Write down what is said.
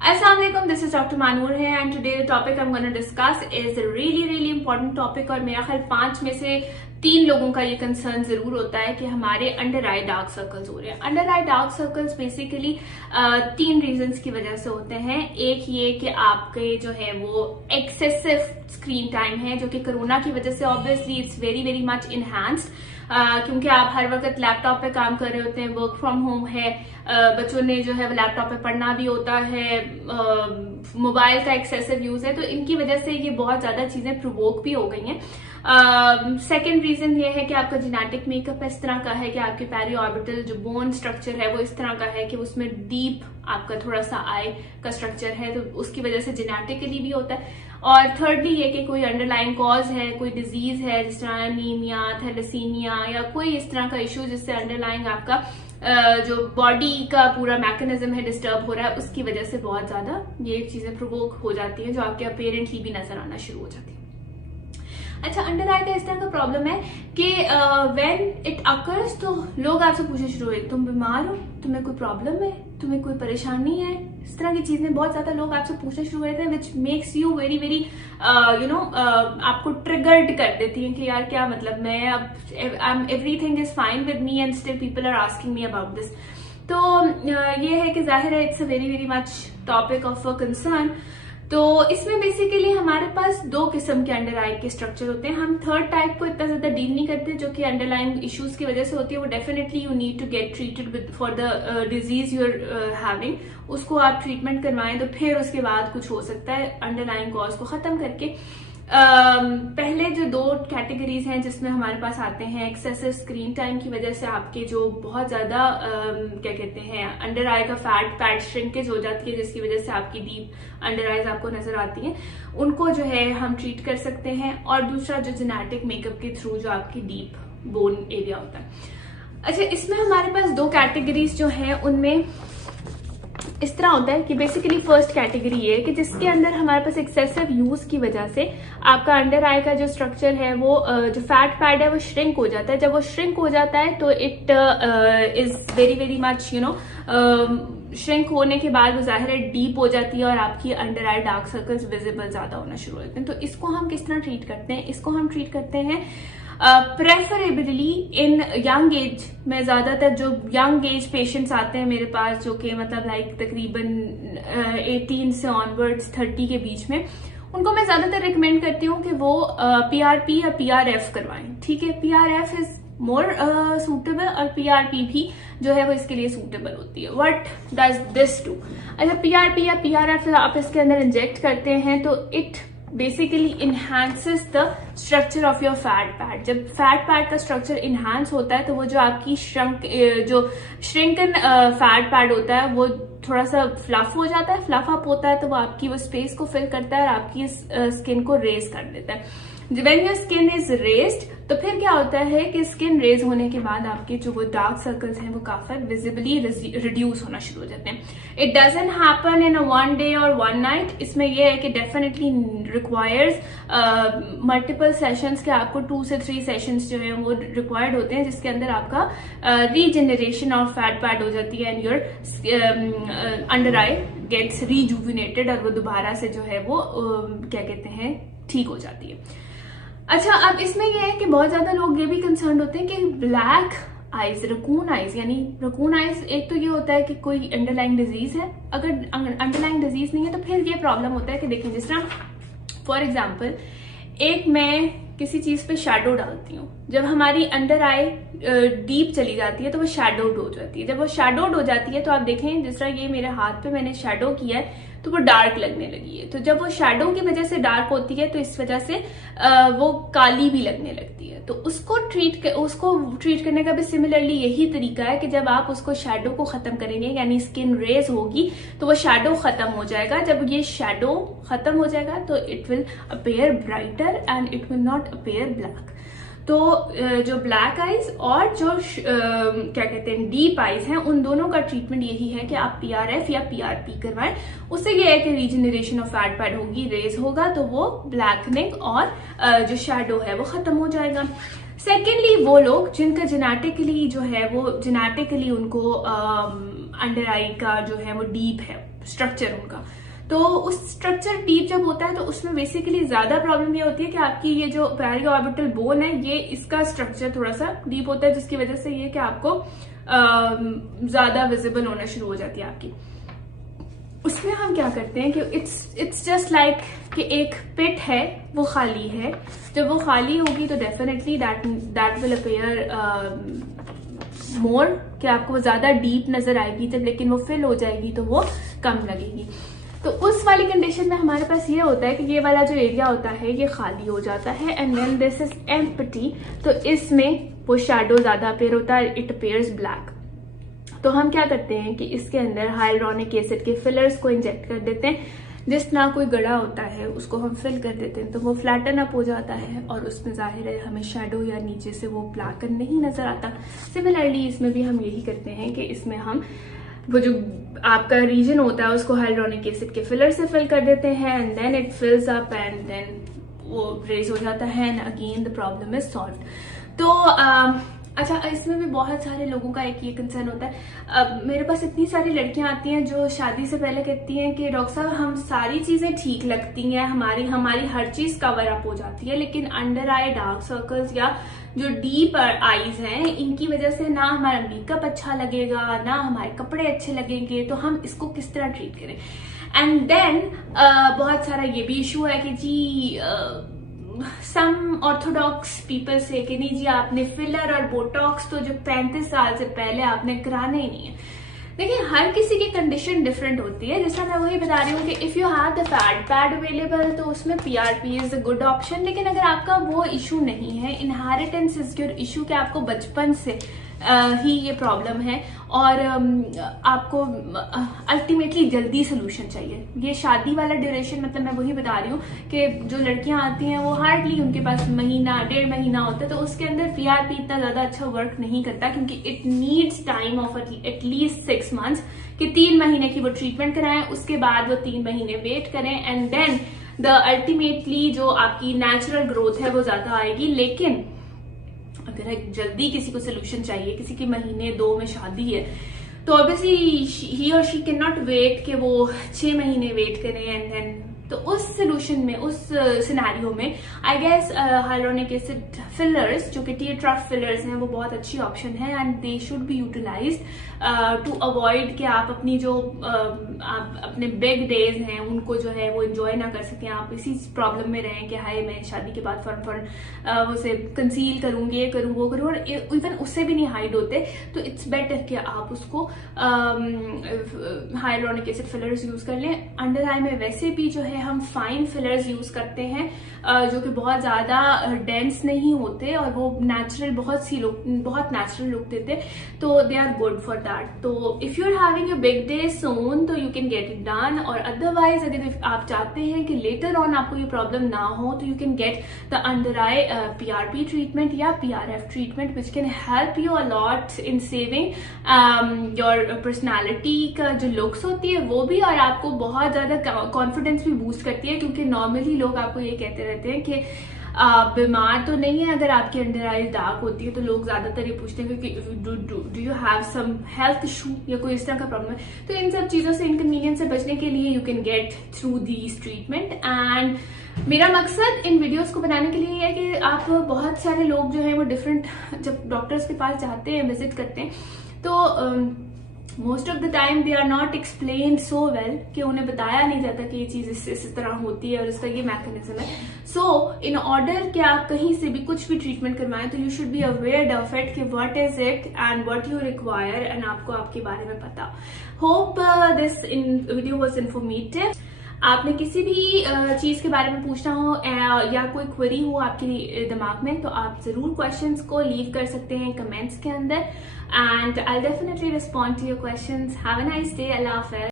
Assalamualaikum, this is Dr. Manur है and today the topic I'm going to discuss is a really important topic और मेरा ख्याल 5 में से 3 लोगों का ये कंसर्न जरूर होता है कि हमारे अंडर आई डार्क सर्कल्स हो रहे हैं। Under eye dark circles basically 3 reasons की वजह से होते हैं। एक ये कि आपके जो है वो एक्सेसिव स्क्रीन टाइम है जो कि कोरोना की वजह से obviously it's very much enhanced, क्योंकि आप हर वक्त लैपटॉप पे काम कर रहे होते हैं, वर्क फ्रॉम होम है, बच्चों ने जो है वो लैपटॉप पे पढ़ना भी होता है, मोबाइल का एक्सेसिव यूज है, तो इनकी वजह से ये बहुत ज्यादा चीजें प्रोवोक भी हो गई हैं। सेकेंड रीजन ये है कि आपका जेनेटिक मेकअप इस तरह का है कि आपके पेरी ऑर्बिटल जो बोन स्ट्रक्चर है वो इस तरह का है कि उसमें डीप आपका थोड़ा सा आई का स्ट्रक्चर है, तो उसकी वजह से जेनेटिकली भी होता है। और थर्डली ये कि कोई अंडरलाइन कॉज है, कोई डिजीज है जिस तरह एनीमिया, थैलेसीमिया या कोई इस तरह का इशू जिससे अंडरलाइन आपका जो बॉडी का पूरा मैकेनिज्म है डिस्टर्ब हो रहा है, उसकी वजह से बहुत ज्यादा ये चीजें प्रोवोक हो जाती है जो आपके अपेरेंटली भी नजर आना शुरू हो जाती है। अच्छा, अंडर आई का इस तरह का प्रॉब्लम है कि व्हेन इट अकर्स तो लोग आपसे पूछना शुरू हुए, तुम बीमार हो, तुम्हें कोई प्रॉब्लम है, तुम्हें कोई परेशानी है, इस तरह की चीजें बहुत ज्यादा लोग आपसे पूछना शुरू हुए थे, विच मेक्स यू वेरी आपको ट्रिगर्ड कर देती है कि यार क्या मतलब, मैं अब everything is fine with me and still people are asking me about this. तो ये है कि जाहिर है it's a very much topic of a concern. तो इसमें बेसिकली हमारे पास 2 किस्म के अंडर आई के स्ट्रक्चर होते हैं। हम थर्ड टाइप को इतना ज्यादा डील नहीं करते जो कि अंडरलाइन इश्यूज की वजह से होती है। वो definitely you need to get treated with for the disease you are having, उसको आप ट्रीटमेंट करवाएं तो फिर उसके बाद कुछ हो सकता है अंडरलाइन कॉज को खत्म करके। पहले जो 2 कैटेगरीज हैं जिसमें हमारे पास आते हैं, एक्सेसिव स्क्रीन टाइम की वजह से आपके जो बहुत ज्यादा क्या कहते हैं अंडर आई का फैट पैड श्रिंकेज हो जाती है जिसकी वजह से आपकी डीप अंडर आईज आपको नजर आती हैं, उनको जो है हम ट्रीट कर सकते हैं। और दूसरा जो जेनेटिक मेकअप के थ्रू जो आपकी डीप बोन एरिया होता है। अच्छा, इसमें हमारे पास 2 कैटेगरीज जो है उनमें इस तरह होता है कि बेसिकली फर्स्ट कैटेगरी ये है कि जिसके अंदर हमारे पास एक्सेसिव यूज की वजह से आपका अंडर आई का जो स्ट्रक्चर है वो जो फैट पैड है वो श्रिंक हो जाता है। जब वो श्रिंक हो जाता है तो it is very much shrink होने के बाद वो जाहिर है डीप हो जाती है और आपकी under eye dark circles visible ज्यादा होना शुरू हो जाते हैं। तो इसको हम किस तरह ट्रीट करते हैं? इसको हम ट्रीट करते हैं प्रेफरेबली इन यंग एज में। ज्यादातर जो यंग एज पेशेंट्स आते हैं मेरे पास जो कि मतलब लाइक तकरीबन 18 से ऑनवर्ड्स 30 के बीच में, उनको मैं ज्यादातर रिकमेंड करती हूँ कि वो PRP या PRF करवाएं। ठीक है, PRF इज मोर सूटेबल और PRP भी जो है वो इसके लिए सूटेबल होती है। What does this do? अच्छा, PRP या PRF आप इसके अंदर इंजेक्ट करते हैं तो it basically enhances the structure of your fat pad. जब फैट पैड का स्ट्रक्चर इनहांस होता है तो वो जो आपकी श्रिंकन फैट पैड होता है वो थोड़ा सा फ्लफ हो जाता है, फ्लफ अप होता है, तो वो आपकी वो स्पेस को फिल करता है और आपकी स्किन को रेज कर देता है। When your skin is raised, तो फिर क्या होता है कि स्किन रेज होने के बाद आपके जो वो डार्क सर्कल्स हैं वो काफी विजिबली रिड्यूस होना शुरू हो जाते हैं। It doesn't happen in a 1 day और 1 नाइट। इसमें यह है कि डेफिनेटली रिक्वायर्स मल्टीपल सेशंस के, आपको 2 से 3 सेशंस जो है वो रिक्वायर्ड होते हैं जिसके अंदर आपका रीजनरेशन ऑफ फैट पैड हो जाती है and your under eye gets rejuvenated और वो दोबारा से जो है वो क्या कहते हैं ठीक हो जाती है। अच्छा, अब इसमें यह है कि बहुत ज्यादा लोग ये भी कंसर्न होते हैं कि ब्लैक आइज, रकून आइज, यानी रकून आइज एक तो ये होता है कि कोई अंडरलाइन डिजीज है। अगर अंडरलाइन डिजीज नहीं है तो फिर ये प्रॉब्लम होता है कि देखें, जिस तरह फॉर एग्जाम्पल एक मैं किसी चीज पे शैडो डालती हूँ, जब हमारी अंडर आई डीप चली जाती है तो वो शैडोड हो जाती है। जब वो शैडोड हो जाती है तो आप देखें जिस तरह ये मेरे हाथ पे मैंने शैडो किया है तो वो डार्क लगने लगी है। तो जब वो शैडो की वजह से डार्क होती है तो इस वजह से वो काली भी लगने लगती है। तो उसको ट्रीट करने का भी सिमिलरली यही तरीका है कि जब आप उसको शैडो को खत्म करेंगे यानी स्किन रेज होगी तो वो शैडो खत्म हो जाएगा। जब ये शैडो खत्म हो जाएगा तो it will appear brighter and it will not appear black. तो जो ब्लैक आइज और जो क्या कहते हैं डीप आइज हैं, उन दोनों का ट्रीटमेंट यही है कि आप PRF या PRP करवाएं। उससे ये है कि रीजनरेशन ऑफ फैट पैड होगी, रेज होगा तो वो ब्लैकनिंग और जो शैडो है वो खत्म हो जाएगा। सेकेंडली, वो लोग जिनका जेनेटिकली जो है वो जेनेटिकली उनको अंडर आई का जो है वो डीप है स्ट्रक्चर उनका। तो उस स्ट्रक्चर डीप जब होता है तो उसमें बेसिकली ज्यादा प्रॉब्लम ये होती है कि आपकी ये जो पैरी ऑर्बिटल बोन है ये इसका स्ट्रक्चर थोड़ा सा डीप होता है, जिसकी वजह से ये कि आपको ज्यादा विजिबल होना शुरू हो जाती है आपकी। उसमें हम क्या करते हैं कि इट्स जस्ट लाइक कि एक पिट है वो खाली है, जब वो खाली होगी तो डेफिनेटली दैट विल अपीयर मोर, कि आपको ज्यादा डीप नजर आएगी जब, लेकिन वो फिल हो जाएगी तो वो कम लगेगी। तो उस वाली कंडीशन में हमारे पास ये होता है कि ये वाला जो एरिया होता है ये खाली हो जाता है and then this is empty, तो इसमें वो शैडो ज्यादा अपीयर होता है, इट अपीयर्स ब्लैक। तो हम क्या करते हैं कि इसके अंदर हाइलुरोनिक एसिड के फिलर्स को इंजेक्ट कर देते हैं, जिस ना कोई गड़ा होता है उसको हम फिल कर देते हैं तो वो फ्लैटन अप हो जाता है और उसमें जाहिर है हमें शैडो या नीचे से वो ब्लैक नहीं नजर आता। सिमिलरली इसमें भी हम यही करते हैं कि इसमें हम वो जो आपका रीजन होता है उसको हाइलुरोनिक एसिड के फिलर से फिल कर देते हैं and then it fills up and then वो रेज हो जाता है and again the problem is solved. तो अच्छा, इसमें भी बहुत सारे लोगों का एक ये कंसर्न होता है। मेरे पास इतनी सारी लड़कियां आती हैं जो शादी से पहले कहती हैं कि डॉक्टर साहब हम सारी चीजें ठीक लगती हैं, हमारी हर चीज कवर अप हो जाती है, लेकिन अंडर आई डार्क सर्कल्स या जो डीप आईज हैं इनकी वजह से ना हमारा मेकअप अच्छा लगेगा ना हमारे कपड़े अच्छे लगेंगे, तो हम इसको किस तरह ट्रीट करें। एंड देन बहुत सारा ये भी इशू है कि जी सम ऑर्थोडॉक्स पीपल से कि नहीं जी आपने फिलर और बोटॉक्स तो जो 35 साल से पहले आपने कराना ही नहीं है। देखिए हर किसी की कंडीशन डिफरेंट होती है, जैसा मैं वही बता रही हूँ कि if you have the fat pad available तो उसमें PRP is a good option. लेकिन अगर आपका वो इशू नहीं है, इनहेरिटेंस इज योर इशू कि आपको बचपन से ही ये प्रॉब्लम है और आपको अल्टीमेटली जल्दी सोल्यूशन चाहिए, ये शादी वाला ड्यूरेशन, मतलब मैं वही बता रही हूँ कि जो लड़कियां आती हैं वो हार्डली उनके पास महीना 1.5 महीना होता है, तो उसके अंदर पीआरपी इतना ज्यादा अच्छा वर्क नहीं करता क्योंकि it needs time of at least 6 months कि 3 महीने की वो ट्रीटमेंट कराएं, उसके बाद वो 3 महीने वेट करें एंड देन द अल्टीमेटली जो आपकी नेचुरल ग्रोथ है वो ज्यादा आएगी। लेकिन अगर जल्दी किसी को सोल्यूशन चाहिए, किसी के महीने 2 में शादी है, तो ऑब्वियसली ही और शी कैन नॉट वेट कि वो 6 महीने वेट करें एंड देन, तो उस सोल्यूशन में, उस सिनेरियो में I guess hyaluronic acid fillers जो कि टीएट्रफ फिलर्स हैं वो बहुत अच्छी ऑप्शन है and they should be utilized to avoid कि आप अपनी जो आप अपने बिग डेज हैं उनको जो है वो एंजॉय ना कर सकें, आप इसी प्रॉब्लम में रहें कि हाय मैं शादी के बाद फौरन उसे कंसील करूँ, ये करूँ वो करूँ, और इवन उससे भी नहीं हाइड होते, तो इट्स बेटर कि आप उसको हाइलुरोनिक एसिड फिलर्स यूज कर लें। अंडर आई में वैसे भी जो है हम फाइन फिलर्स यूज करते हैं जो कि बहुत ज्यादा डेंस नहीं होते और वो नेचुरल बहुत नेचुरल लुक देते, तो they are good for that. तो if you are having a big day soon तो you can get it done, और अदरवाइज अगर आप चाहते हैं कि लेटर ऑन आपको ये प्रॉब्लम ना हो तो you can get the under eye PRP treatment या PRF treatment which can help you a lot in saving your personality का जो लुक्स होती है वो भी, और आपको बहुत ज्यादा कॉन्फिडेंस भी बूस्ट करती है, क्योंकि नॉर्मली लोग आपको ये कहते रहते हैं कि बीमार तो नहीं है अगर आपकी अंडर आईज डार्क होती है, तो लोग ज्यादातर ये पूछते हैं कि do you have some health issue या कोई इस तरह का प्रॉब्लम है। तो इन सब चीजों से, इनकन्वीनियंस से बचने के लिए you can get through these treatment. And मेरा मकसद इन वीडियोस को बनाने के लिए है कि आप, बहुत सारे लोग जो है वो डिफरेंट जब डॉक्टर्स के पास जाते हैं, विजिट करते हैं, तो most of the time they are not explained so well कि उन्हें बताया नहीं जाता कि ये चीज इस तरह होती है और इसका ये मैकेनिज्म है। सो इन ऑर्डर कि आप कहीं से भी कुछ भी ट्रीटमेंट करवाएं तो you should be aware of it कि what is it and what you require, and आपको आपके बारे में पता। Hope this video was informative. आपने किसी भी चीज के बारे में पूछना हो या कोई क्वेरी हो आपके दिमाग में, तो आप जरूर क्वेश्चंस को लीव कर सकते हैं कमेंट्स के अंदर, and I will definitely respond to your questions. Have a nice day. अल्लाह हाफिज़।